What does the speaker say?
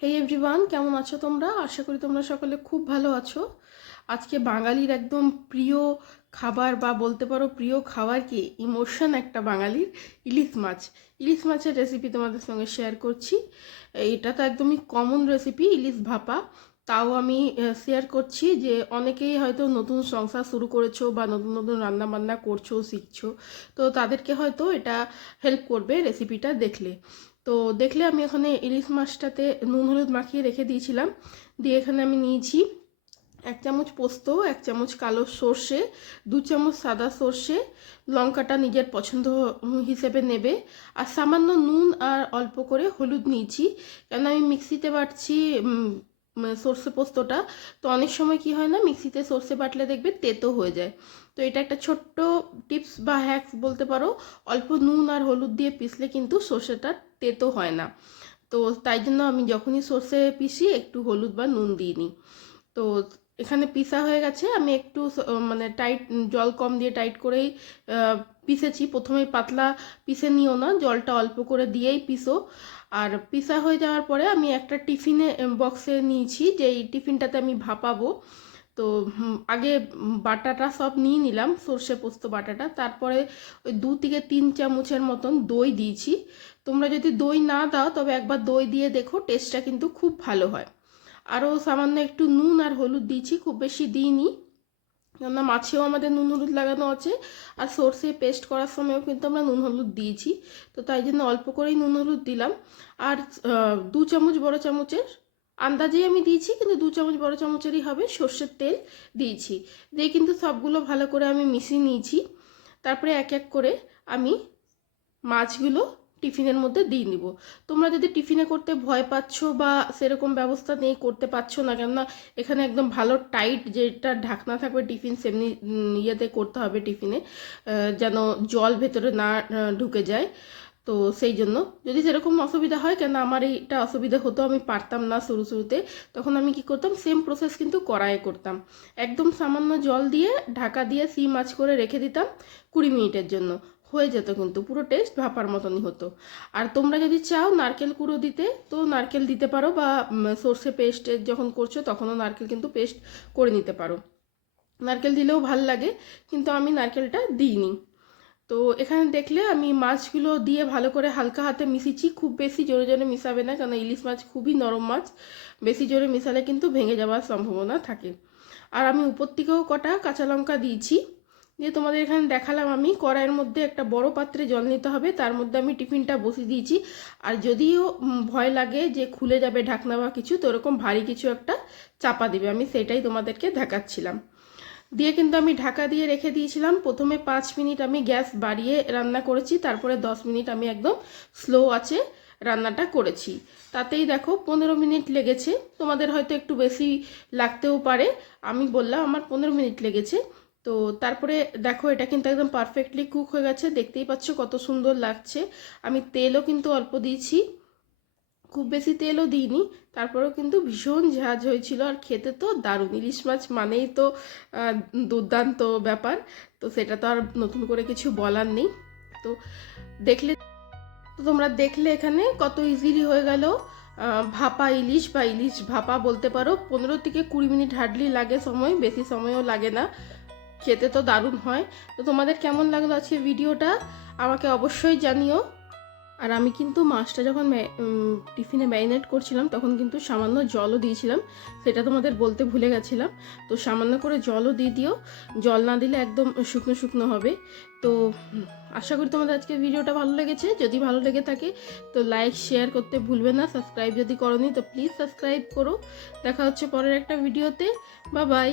হে everyone, কেমন আছো তোমরা? আশা করি তোমরা সকলে খুব ভালো আছো। আজকে বাঙালির একদম প্রিয় খাবার বা বলতে পারো প্রিয় খাবার কি ইমোশন একটা বাঙালির, ইলিশ মাছ। ইলিশ মাছের রেসিপি তোমাদের সঙ্গে শেয়ার করছি। এটা তো একদমই কমন রেসিপি, ইলিশ ভাপা। তাও আমি শেয়ার করছি যে অনেকেই হয়তো নতুন সংসার শুরু করেছো বা নতুন নতুন রান্না বান্না করছো, শিখছো, তো তাদেরকে হয়তো এটা হেল্প করবে রেসিপিটা দেখলে। তো দেখলে আমি এখানে ইলিশ মাছটাতে নুন হলুদ মাখিয়ে রেখে দিয়েছিলাম। দিয়ে এখানে আমি নিয়েছি 1 চামচ পোস্ত, 1 চামচ কালো সর্ষে, 2 চামচ সাদা সর্ষে, লঙ্কাটা নিজের পছন্দ হিসেবে নেবে, আর সামান্য নুন আর অল্প করে হলুদ নিয়েছি। কেন আমি মিক্সিতে বাটছি সর্ষে পোস্তটা। তো অনেক সময় কি হয় না, মিক্সিতে সর্ষে বাটলে দেখবে তেতো হয়ে যায়। তো এটা একটা ছোট্ট টিপস বা হ্যাক্স বলতে পারো। অল্প নুন আর হলুদ দিয়ে পিষলে কিন্তু সর্ষেটা তেতো হয় না। তো তাই জন্য আমি যখনই সর্ষে পিষি একটু হলুদ বা নুন দিই নিই। তো এখানে পিষা হয়ে গেছে। আমি একটু মানে টাইট, জল কম দিয়ে টাইট করেই পিষেছি। প্রথমে পাতলা পিষে নিও না, জলটা অল্প করে দিয়েই পিষো। আর পিষা হয়ে যাওয়ার পরে আমি একটা টিফিনে বক্সে নিয়েছি, যে এই টিফিনটাতে আমি ভাপাবো। তো আগে বাটাটা সব নিয়ে নিলাম, সর্ষে পোস্ত বাটাটা। তারপরে ওই 2 থেকে 3 চামচের মতন দই দিয়েছি। তোমরা যদি দই না দাও তবে একবার দই দিয়ে দেখো, টেস্টটা কিন্তু খুব ভালো হয়। আরও সামান্য একটু নুন আর হলুদ দিয়েছি, খুব বেশি দিইনি, কেননা মাছেও আমাদের নুন হলুদ লাগানো আছে। আর সর্ষে পেস্ট করার সময়ও কিন্তু আমরা নুন হলুদ দিয়েছি। তো তাই জন্য অল্প করেই নুন হলুদ দিলাম। আর 2 চামচ বড় চামচের আন্দাজেই আমি দিয়েছি, কিন্তু 2 চামচ বড় চামচেরই হবে সর্ষের তেল দিয়েছি। দিয়ে কিন্তু সবগুলো ভালো করে আমি মিশিয়ে নিয়েছি। তারপরে এক এক করে আমি মাছগুলো টিফিনের মধ্যে দিয়ে নিব। তোমরা যদি টিফিনে করতে ভয় পাচ্ছ বা সেরকম ব্যবস্থা নেই, করতে পারছো না, কেননা এখানে একদম ভালো টাইট যেটা ঢাকনা থাকবে টিফিন, সেমনি ইয়েতে করতে হবে টিফিনে, যেন জল ভেতরে না ঢুকে যায়। তো সেই জন্য যদি সেরকম অসুবিধা হয়, কেন আমার এইটা অসুবিধা হতো, আমি পারতাম না শুরু শুরুতে, তখন আমি কি করতাম, সেম প্রসেস কিন্তু কড়াইয়ে করতাম। একদম সামান্য জল দিয়ে ঢাকা দিয়ে সিম আঁচ করে রেখে দিতাম 20 মিনিটের জন্য। হয়ে যেত, কিন্তু পুরো টেস্ট ভাপার মতনই হতো। আর তোমরা যদি চাও নারকেল কুড়ো দিতে তো নারকেল দিতে পারো, বা সর্ষে পেস্ট যখন করছো তখনও নারকেল কিন্তু পেস্ট করে নিতে পারো। নারকেল দিলেও ভাল লাগে, কিন্তু আমি নারকেলটা দিইনি। তো এখানে দেখলে আমি মাছগুলো দিয়ে ভালো করে হালকা হাতে মিশিয়েছি। খুব বেশি জোরে জোরে মিশাবে না, কারণ ইলিশ মাছ খুবই নরম মাছ। বেশি জোরে মিশালে কিন্তু ভেঙে যাওয়ার সম্ভাবনা থাকে। আর আমি উপর থেকেও কটা কাঁচা লঙ্কা দিয়েছি। দিয়ে তোমাদের এখানে দেখালাম, আমি কড়াইয়ের মধ্যে একটা বড় পাত্রে জল নিতে হবে, তার মধ্যে আমি টিফিনটা বসিয়ে দিয়েছি। আর যদিও ভয় লাগে যে খুলে যাবে ঢাকনা বা কিছু, তো এরকম ভারী কিছু একটা চাপা দিবে, আমি সেটাই তোমাদেরকে দেখাচ্ছিলাম। দিয়ে কিন্তু আমি ঢাকা দিয়ে রেখে দিয়েছিলাম। প্রথমে 5 মিনিট আমি গ্যাস বাড়িয়ে রান্না করেছি, তারপরে 10 মিনিট আমি একদম স্লো আছে রান্নাটা করেছি। তাতেই দেখো 15 মিনিট লেগেছে। তোমাদের হয়তো একটু বেশি লাগতেও পারে, আমি বললাম আমার 15 মিনিট লেগেছে। তো তারপরে দেখো এটা কিন্তু একদম পারফেক্টলি কুক হয়ে গেছে, দেখতেই পাচ্ছ কত সুন্দর লাগছে। আমি তেলও কিন্তু অল্প দিয়েছি, খুব বেশি তেলও দিইনি। তারপরেও কিন্তু ভীষণ ঝাঁঝ হয়েছিল, আর খেতে তো দারুণ। ইলিশ মাছ মানেই তো দুর্দান্ত ব্যাপার। তো সেটা তো আর নতুন করে কিছু বলার নেই। তো দেখলে, তো তোমরা দেখলে এখানে কত ইজিলি হয়ে গেল ভাপা ইলিশ, বা ইলিশ ভাপা বলতে পারো। 15 থেকে 20 মিনিট হার্ডলি লাগে সময়, বেশি সময়ও লাগে না। খেতে তো দারুণ হয়। তো তোমাদের কেমন লাগলো আজকে ভিডিওটা আমাকে অবশ্যই জানিও। আর আমি কিন্তু মাছটা যখন টিফিনে ম্যারিনেট করছিলাম তখন কিন্তু সামান্য জলও দিয়েছিলাম, সেটা তোমাদের বলতে ভুলে গেছিলাম। তো সামান্য করে জলও দিয়ে দিও, জল না দিলে একদম শুকনো শুকনো হবে। তো আশা করি তোমাদের আজকে ভিডিওটা ভালো লেগেছে। যদি ভালো লেগে থাকে তো লাইক শেয়ার করতে ভুলবে না। সাবস্ক্রাইব যদি করোনি তো প্লিজ সাবস্ক্রাইব করো। দেখা হচ্ছে পরের একটা ভিডিওতে। Bye bye.